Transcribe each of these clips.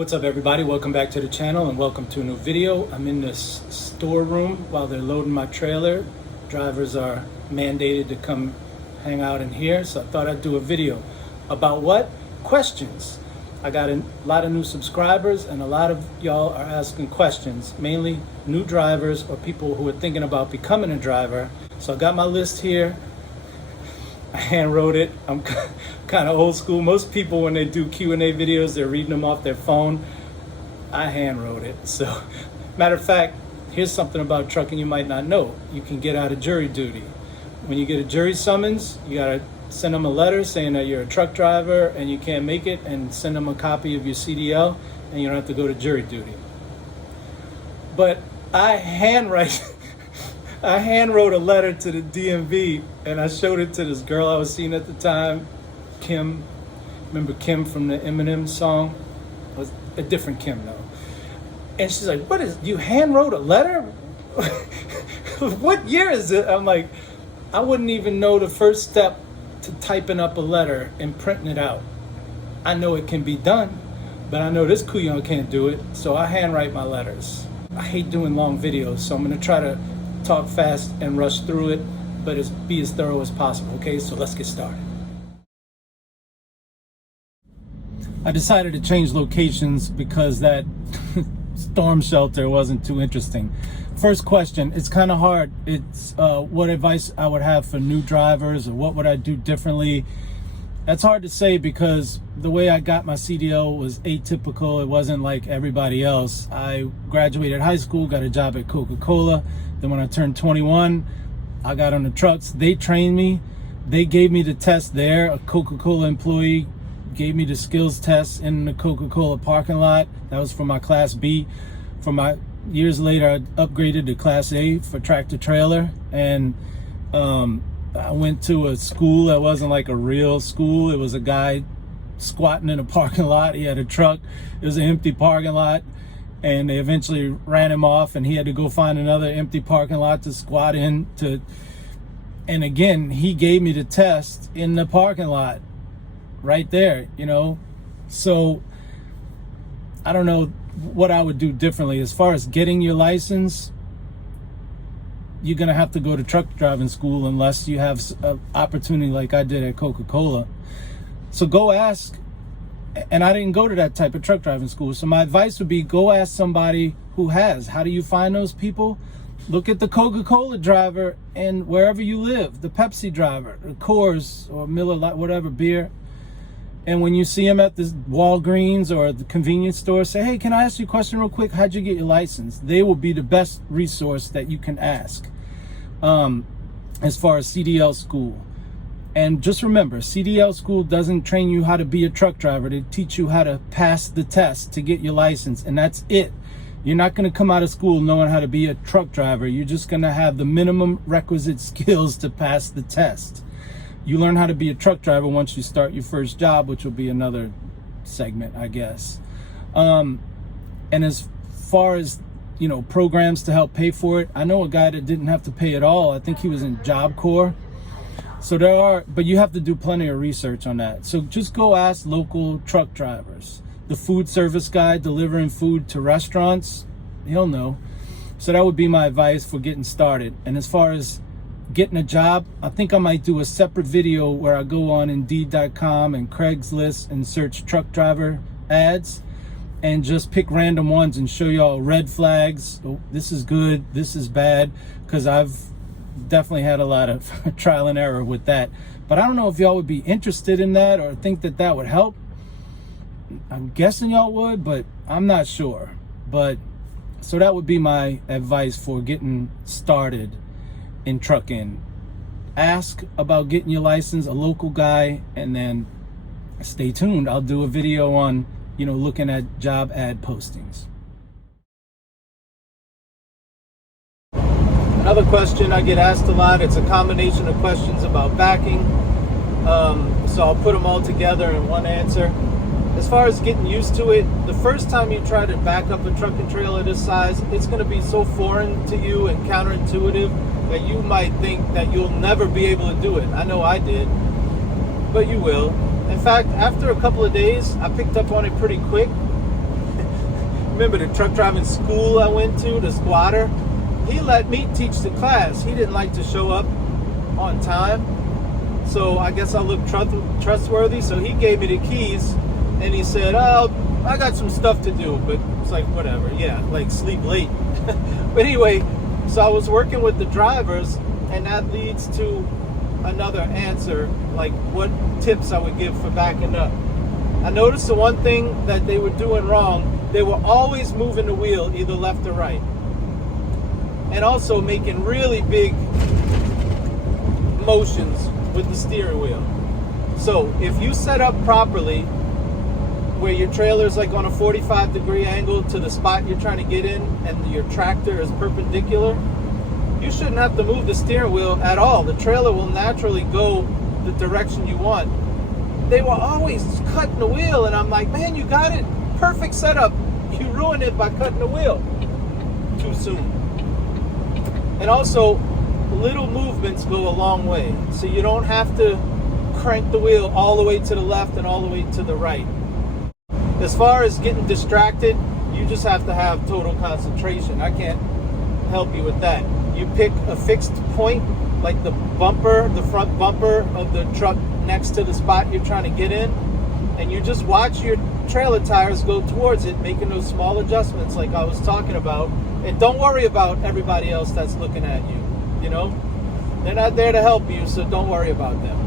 What's up, everybody? Welcome back to the channel and welcome to a new video. I'm in this storeroom while they're loading my trailer. Drivers are mandated to come hang out in here, so I thought I'd do a video about what? Questions. I got a lot of new subscribers and a lot of y'all are asking questions, mainly new drivers or people who are thinking about becoming a driver. So I got my list here. I hand wrote it. I'm kind of old school. Most people, when they do Q&A videos, they're reading them off their phone. I hand wrote it. So, matter of fact, here's something about trucking you might not know. You can get out of jury duty. When you get a jury summons, you gotta send them a letter saying that you're a truck driver and you can't make it, and send them a copy of your CDL, and you don't have to go to jury duty. But I hand wrote a letter to the DMV and I showed it to this girl I was seeing at the time, Kim. Remember Kim from the Eminem song? It was a different Kim though. And she's like, you hand wrote a letter? What year is it? I'm like, I wouldn't even know the first step to typing up a letter and printing it out. I know it can be done, but I know this couillon can't do it, so I handwrite my letters. I hate doing long videos, so I'm gonna try to talk fast and rush through it, but be as thorough as possible, okay? So let's get started. I decided to change locations because that storm shelter wasn't too interesting. First question, it's kind of hard. It's what advice I would have for new drivers, or what would I do differently? That's hard to say because the way I got my CDL was atypical. It wasn't like everybody else. I graduated high school, got a job at Coca-Cola. Then when I turned 21, I got on the trucks. They trained me. They gave me the test there. A Coca-Cola employee gave me the skills test in the Coca-Cola parking lot. That was for my Class B. For my years later, I upgraded to Class A for tractor trailer. And I went to a school that wasn't like a real school. It was a guy squatting in a parking lot. He had a truck. It was an empty parking lot. And they eventually ran him off and he had to go find another empty parking lot to squat in to. And again, he gave me the test in the parking lot right there, you know? So I don't know what I would do differently. As far as getting your license, you're gonna have to go to truck driving school unless you have an opportunity like I did at Coca-Cola. So go ask. And I didn't go to that type of truck driving school. So my advice would be, go ask somebody who has. How do you find those people? Look at the Coca-Cola driver and wherever you live, the Pepsi driver, the Coors or Miller Lite, whatever beer. And when you see them at the Walgreens or the convenience store, say, hey, can I ask you a question real quick? How'd you get your license? They will be the best resource that you can ask as far as CDL school. And just remember, CDL school doesn't train you how to be a truck driver. They teach you how to pass the test to get your license, and that's it. You're not going to come out of school knowing how to be a truck driver. You're just going to have the minimum requisite skills to pass the test. You learn how to be a truck driver once you start your first job, which will be another segment, I guess. And as far as, you know, programs to help pay for it, I know a guy that didn't have to pay at all. I think he was in Job Corps. So there are, but you have to do plenty of research on that. So just go ask local truck drivers. The food service guy delivering food to restaurants, he'll know. So that would be my advice for getting started. And as far as getting a job, I think I might do a separate video where I go on Indeed.com and Craigslist and search truck driver ads and just pick random ones and show y'all red flags. Oh, this is good, this is bad, because I've definitely had a lot of trial and error with that. But I don't know if y'all would be interested in that or think that that would help. I'm guessing y'all would, but I'm not sure. But so that would be my advice for getting started in trucking. Ask about getting your license, a local guy, and then stay tuned. I'll do a video on, you know, looking at job ad postings. Another question I get asked a lot, it's a combination of questions about backing. So I'll put them all together in one answer. As far as getting used to it, the first time you try to back up a truck and trailer this size, it's going to be so foreign to you and counterintuitive that you might think that you'll never be able to do it. I know I did, but you will. In fact, after a couple of days, I picked up on it pretty quick. remember the truck driving school I went to, the squatter, he let me teach the class. He didn't like to show up on time. So I guess I look trustworthy. So he gave me the keys and he said, oh, I got some stuff to do. But it's like, whatever. Yeah, like sleep late. But anyway, so I was working with the drivers, and that leads to another answer, like what tips I would give for backing up. I noticed the one thing that they were doing wrong, they were always moving the wheel either left or right. And also making really big motions with the steering wheel. So if you set up properly, where your trailer is like on a 45-degree angle to the spot you're trying to get in, and your tractor is perpendicular, you shouldn't have to move the steering wheel at all. The trailer will naturally go the direction you want. They were always cutting the wheel, and I'm like, man, you got it. Perfect setup. You ruined it by cutting the wheel too soon. And also, little movements go a long way. So you don't have to crank the wheel all the way to the left and all the way to the right. As far as getting distracted, you just have to have total concentration. I can't help you with that. You pick a fixed point, like the bumper, the front bumper of the truck next to the spot you're trying to get in, and you just watch your trailer tires go towards it, making those small adjustments like I was talking about. And don't worry about everybody else that's looking at you. You know, they're not there to help you, so don't worry about them.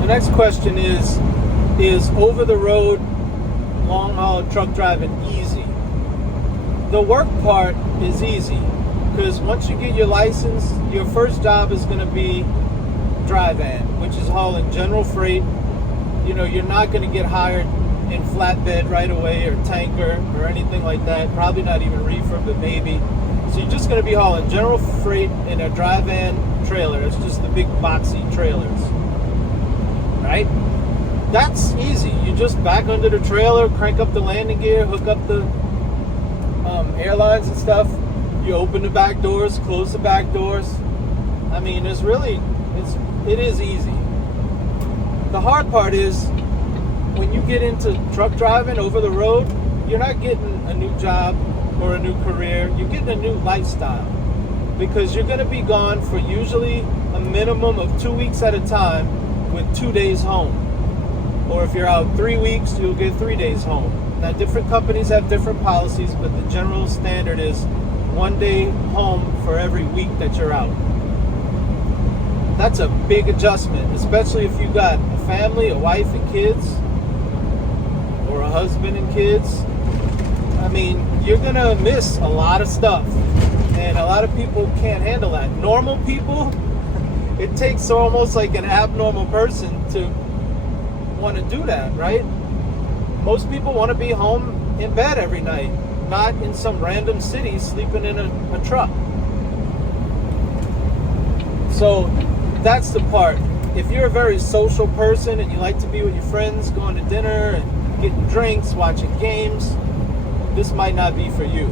The next question is over-the-road long-haul truck driving easy? The work part is easy, because once you get your license, your first job is going to be dry van, which is hauling general freight. You know, you're not going to get hired in flatbed right away, or tanker, or anything like that. Probably not even reefer, but maybe. So you're just going to be hauling general freight in a dry van trailer. It's just the big boxy trailers. Right? That's easy. You just back under the trailer, crank up the landing gear, hook up the airlines and stuff. You open the back doors, close the back doors. I mean, it is easy. The hard part is when you get into truck driving over the road, you're not getting a new job or a new career. You're getting a new lifestyle, because you're going to be gone for usually a minimum of 2 weeks at a time, with 2 days home. Or if you're out 3 weeks, you'll get 3 days home. Now, different companies have different policies, but the general standard is 1 day home for every week that you're out. That's a big adjustment, especially if you got a family, a wife and kids, or a husband and kids. I mean, you're gonna miss a lot of stuff, and a lot of people can't handle that. Normal people, it takes almost like an abnormal person to want to do that, right? Most people want to be home in bed every night, not in some random city sleeping in a truck. So that's the part. If you're a very social person and you like to be with your friends, going to dinner and getting drinks, watching games, this might not be for you.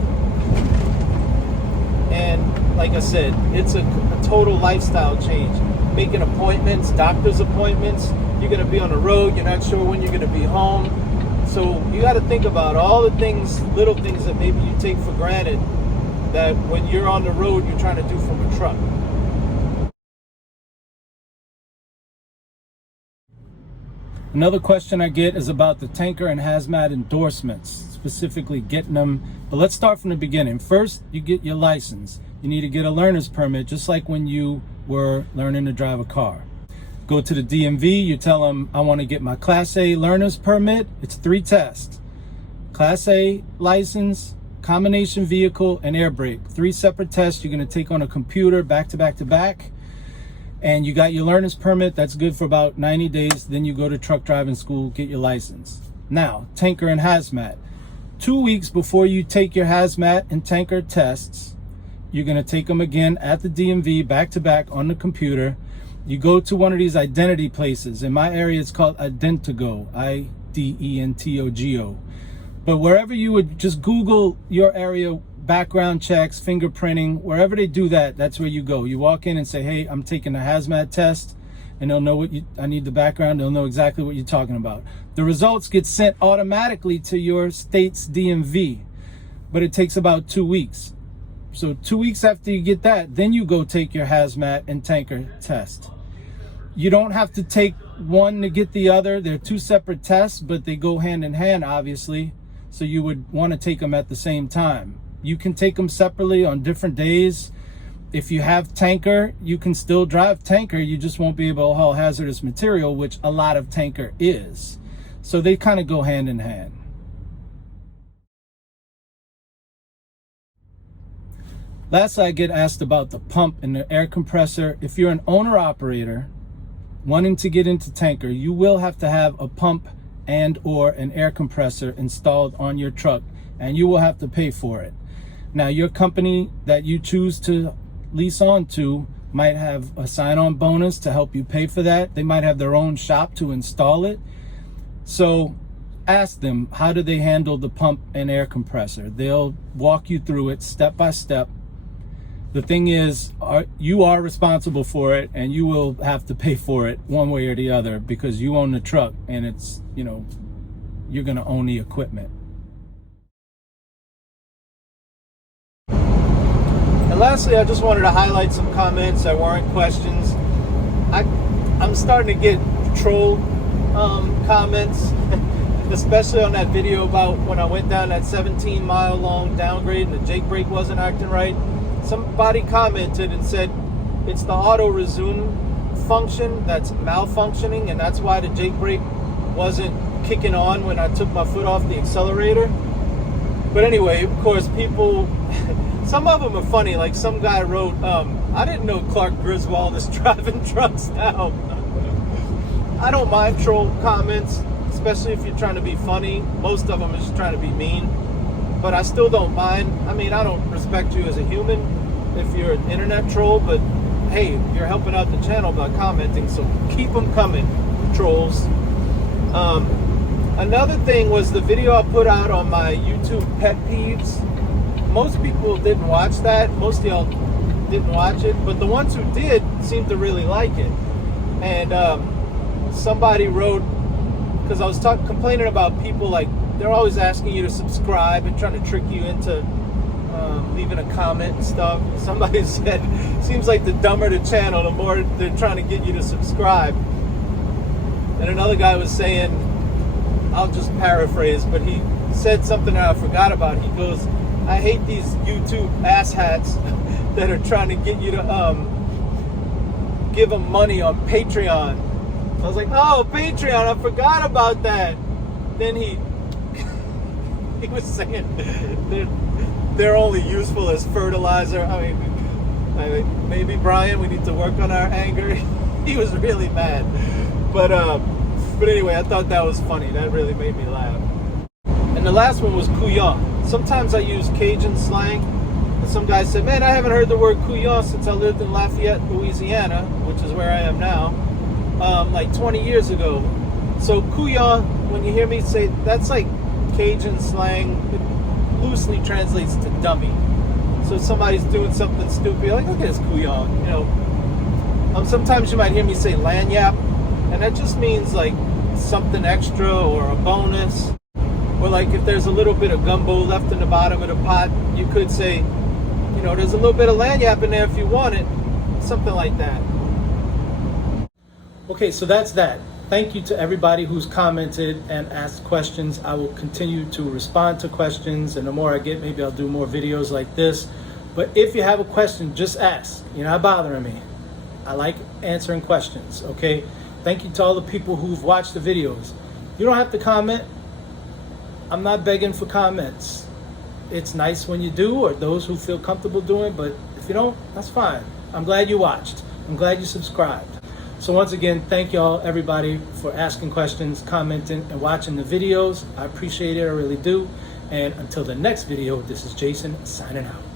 And like I said, it's a total lifestyle change. Making appointments, doctor's appointments, you're going to be on the road, you're not sure when you're going to be home. So you got to think about all the things, little things that maybe you take for granted, that when you're on the road, you're trying to do from a truck. Another question I get is about the tanker and hazmat endorsements, specifically getting them. But let's start from the beginning. First, you get your license. You need to get a learner's permit, just like when you were learning to drive a car. Go to the DMV, you tell them, I want to get my Class A learner's permit. It's 3 tests. Class A license, combination vehicle, and air brake. 3 separate tests you're going to take on a computer back to back to back. And you got your learner's permit. That's good for about 90 days. Then you go to truck driving school, get your license. Now, tanker and hazmat. 2 weeks before you take your hazmat and tanker tests, you're going to take them again at the DMV, back to back on the computer. You go to one of these identity places. In my area, it's called Identigo, IDENTOGO. But wherever you would just Google your area, background checks, fingerprinting, wherever they do that, that's where you go. You walk in and say, hey, I'm taking a hazmat test, and they'll know I need the background, they'll know exactly what you're talking about. The results get sent automatically to your state's DMV, but it takes about 2 weeks. So 2 weeks after you get that, then you go take your hazmat and tanker test. You don't have to take one to get the other. They're two separate tests, but they go hand in hand, obviously. So you would want to take them at the same time. You can take them separately on different days. If you have tanker, you can still drive tanker. You just won't be able to haul hazardous material, which a lot of tanker is. So they kind of go hand in hand. Lastly, I get asked about the pump and the air compressor. If you're an owner-operator wanting to get into tanker, you will have to have a pump and or an air compressor installed on your truck, and you will have to pay for it. Now, your company that you choose to lease on to might have a sign-on bonus to help you pay for that. They might have their own shop to install it. So ask them, how do they handle the pump and air compressor? They'll walk you through it step by step. The thing is, you are responsible for it, and you will have to pay for it one way or the other, because you own the truck, and it's, you're going to own the equipment. And lastly, I just wanted to highlight some comments that weren't questions. I'm starting to get troll comments, especially on that video about when I went down that 17-mile long downgrade and the Jake brake wasn't acting right. Somebody commented and said it's the auto resume function that's malfunctioning, and that's why the Jake brake wasn't kicking on when I took my foot off the accelerator. But anyway, of course, people, some of them are funny. Like some guy wrote, I didn't know Clark Griswold is driving trucks now. I don't mind troll comments, especially if you're trying to be funny. Most of them are just trying to be mean. But I still don't mind. I mean, I don't respect you as a human if you're an internet troll, but hey, you're helping out the channel by commenting, so keep them coming, trolls. Another thing was the video I put out on my YouTube pet peeves. Most people didn't watch that. Most of y'all didn't watch it, but the ones who did seemed to really like it. And somebody wrote, because I was complaining about people like, they're always asking you to subscribe and trying to trick you into leaving a comment and stuff. Somebody said, seems like the dumber the channel, the more they're trying to get you to subscribe. And another guy was saying, I'll just paraphrase, but he said something that I forgot about. He goes, I hate these YouTube asshats that are trying to get you to give them money on Patreon. I was like, oh, Patreon, I forgot about that. Then he was saying they're only useful as fertilizer. I mean, maybe Brian, we need to work on our anger. He was really mad, but anyway, I thought that was funny. That really made me laugh. And the last one was couillon. Sometimes I use Cajun slang, and some guy said, man, I haven't heard the word couillon since I lived in Lafayette, Louisiana, which is where I am now, like 20 years ago. So couillon, when you hear me say, that's like Cajun slang. It loosely translates to dummy. So if somebody's doing something stupid, like, look at this couillon, sometimes you might hear me say lanyap, and that just means like something extra or a bonus. Or like if there's a little bit of gumbo left in the bottom of the pot, you could say, there's a little bit of lanyap in there if you want it. Something like that. Okay, so that's that. Thank you to everybody who's commented and asked questions. I will continue to respond to questions, and the more I get, maybe I'll do more videos like this. But if you have a question, just ask. You're not bothering me. I like answering questions, okay? Thank you to all the people who've watched the videos. You don't have to comment. I'm not begging for comments. It's nice when you do, or those who feel comfortable doing, but if you don't, that's fine. I'm glad you watched. I'm glad you subscribed. So once again, thank y'all, everybody, for asking questions, commenting, and watching the videos. I appreciate it, I really do. And until the next video, this is Jason signing out.